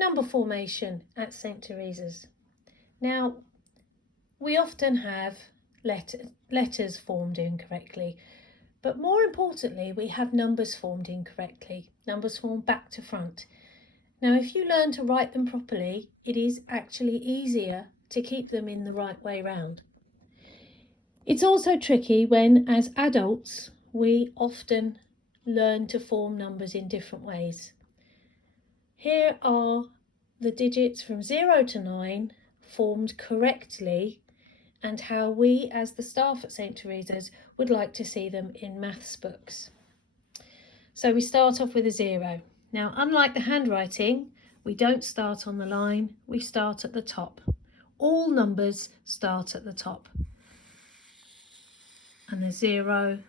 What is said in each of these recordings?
Number formation at St. Teresa's. Now, we often have letters formed incorrectly, but more importantly, we have numbers formed incorrectly, numbers formed back to front. Now, if you learn to write them properly, it is actually easier to keep them in the right way round. It's also tricky when, as adults, we often learn to form numbers in different ways. Here are the digits from 0 to 9 formed correctly, and how we as the staff at St. Teresa's would like to see them in maths books. So we start off with a 0. Now, unlike the handwriting, we don't start on the line, we start at the top. All numbers start at the top. And the 0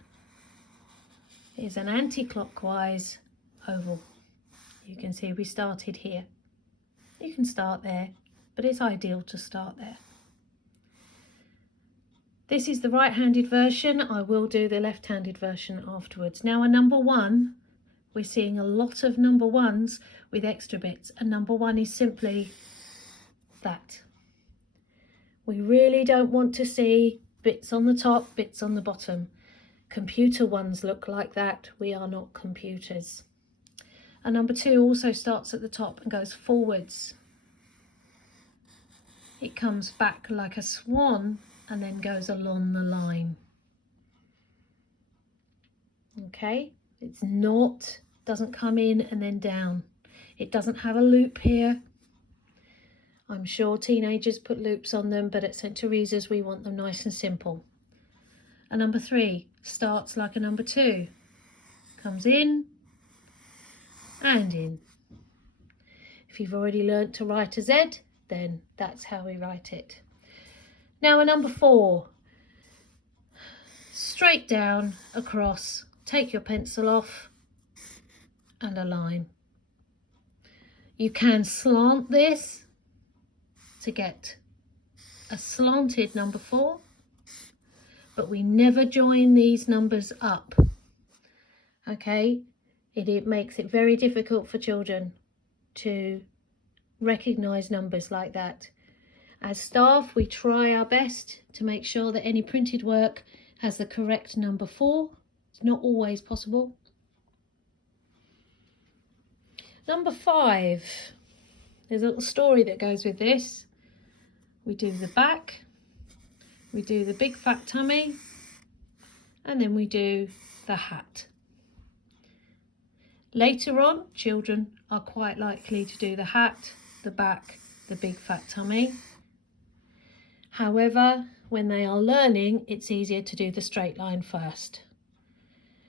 is an anti-clockwise oval. You can see we started here. You can start there, but it's ideal to start there. This is the right-handed version. I will do the left-handed version afterwards. Now, a number 1, we're seeing a lot of number 1s with extra bits. A number 1 is simply that. We really don't want to see bits on the top, bits on the bottom. Computer ones look like that. We are not computers. A number 2 also starts at the top and goes forwards. It comes back like a swan and then goes along the line. Okay, it's not, doesn't come in and then down. It doesn't have a loop here. I'm sure teenagers put loops on them, but at St. Teresa's we want them nice and simple. A number 3 starts like a number 2, comes in and in. If you've already learnt to write a Z, then that's how we write it. Now a number 4, straight down, across, take your pencil off and a line. You can slant this to get a slanted number 4, but we never join these numbers up. Okay, it makes it very difficult for children to recognise numbers like that. As staff, we try our best to make sure that any printed work has the correct number 4. It's not always possible. Number 5, there's a little story that goes with this. We do the back, we do the big fat tummy, and then we do the hat. Later on, children are quite likely to do the hat, the back, the big fat tummy. However, when they are learning, it's easier to do the straight line first.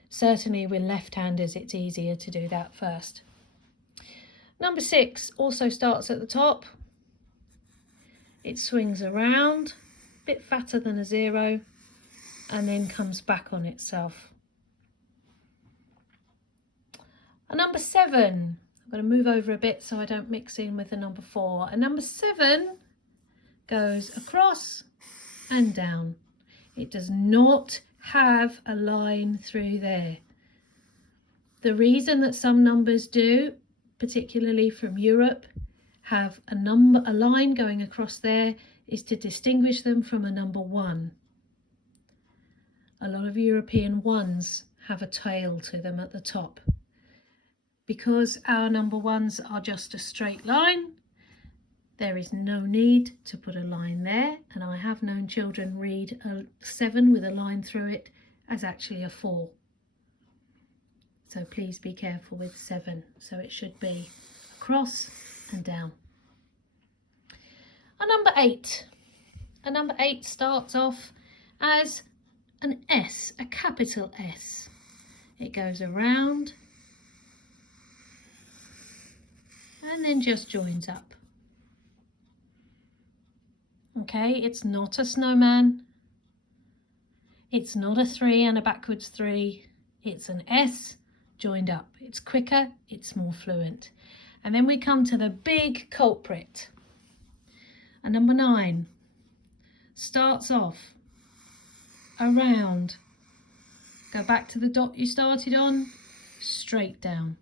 Certainly with left-handers, it's easier to do that first. Number 6 also starts at the top. It swings around, a bit fatter than a 0, and then comes back on itself. A number 7, I'm going to move over a bit so I don't mix in with the number 4. A number 7 goes across and down. It does not have a line through there. The reason that some numbers do, particularly from Europe, have a line going across there is to distinguish them from a number 1. A lot of European 1s have a tail to them at the top. Because our number 1s are just a straight line, there is no need to put a line there, and I have known children read a 7 with a line through it as actually a 4. So please be careful with 7. So it should be across and down. A number 8. A number 8 starts off as an S, a capital S. It goes around and then just joins up. Okay, it's not a snowman. It's not a 3 and a backwards 3. It's an S joined up. It's quicker, it's more fluent. And then we come to the big culprit. A number 9 starts off around, go back to the dot you started on, straight down.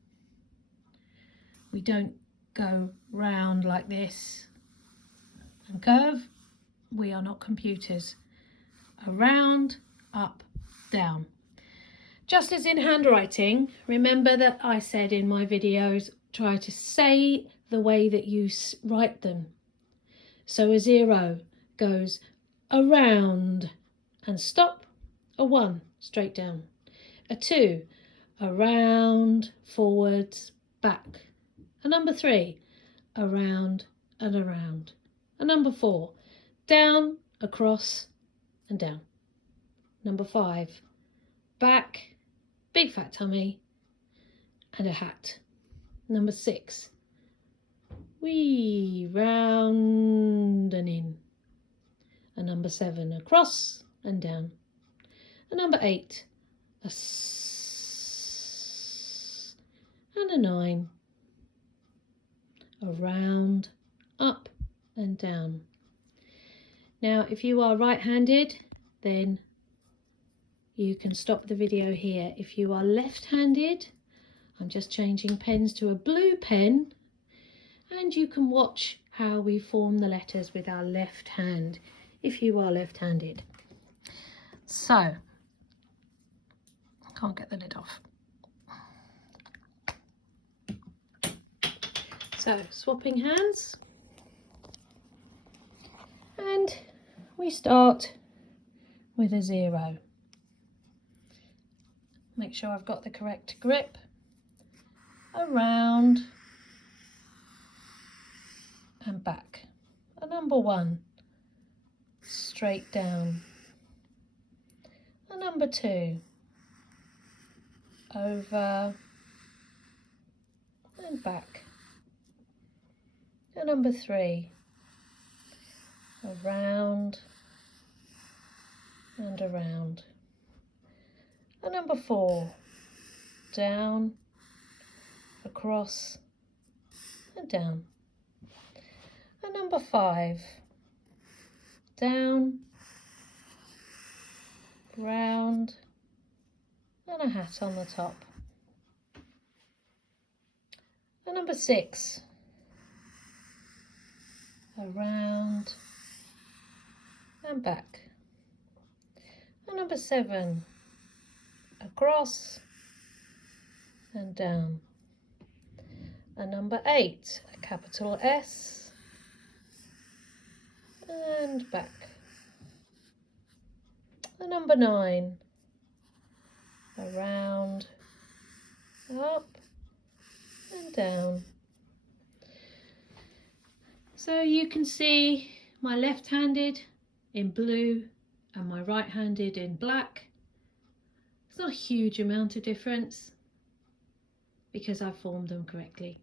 We don't go round like this and curve. We are not computers. Around, up, down. Just as in handwriting, remember that I said in my videos, try to say the way that you write them. So a 0 goes around and stop. A 1, straight down. A 2, around, forwards, back. A number 3, around and around. A number 4, down, across and down. Number 5, back, big fat tummy and a hat. Number 6, wee, round and in. A number 7, across and down. A number 8, a s and a 9. Around, up and down. Now if you are right-handed, then you can stop the video here. If you are left-handed, I'm just changing pens to a blue pen, and you can watch how we form the letters with our left hand if you are left-handed. So, I can't get the lid off. So, swapping hands, and we start with a 0. Make sure I've got the correct grip. Around and back. A number 1, straight down. A number 2, over and back. A number 3, around and around. A number 4, down, across and down. A number 5, down, round and a hat on the top. A number 6, around and back. A number 7, across and down. A number 8, a capital S and back. A number 9, around, up and down. So you can see my left-handed in blue and my right-handed in black. It's not a huge amount of difference because I've formed them correctly.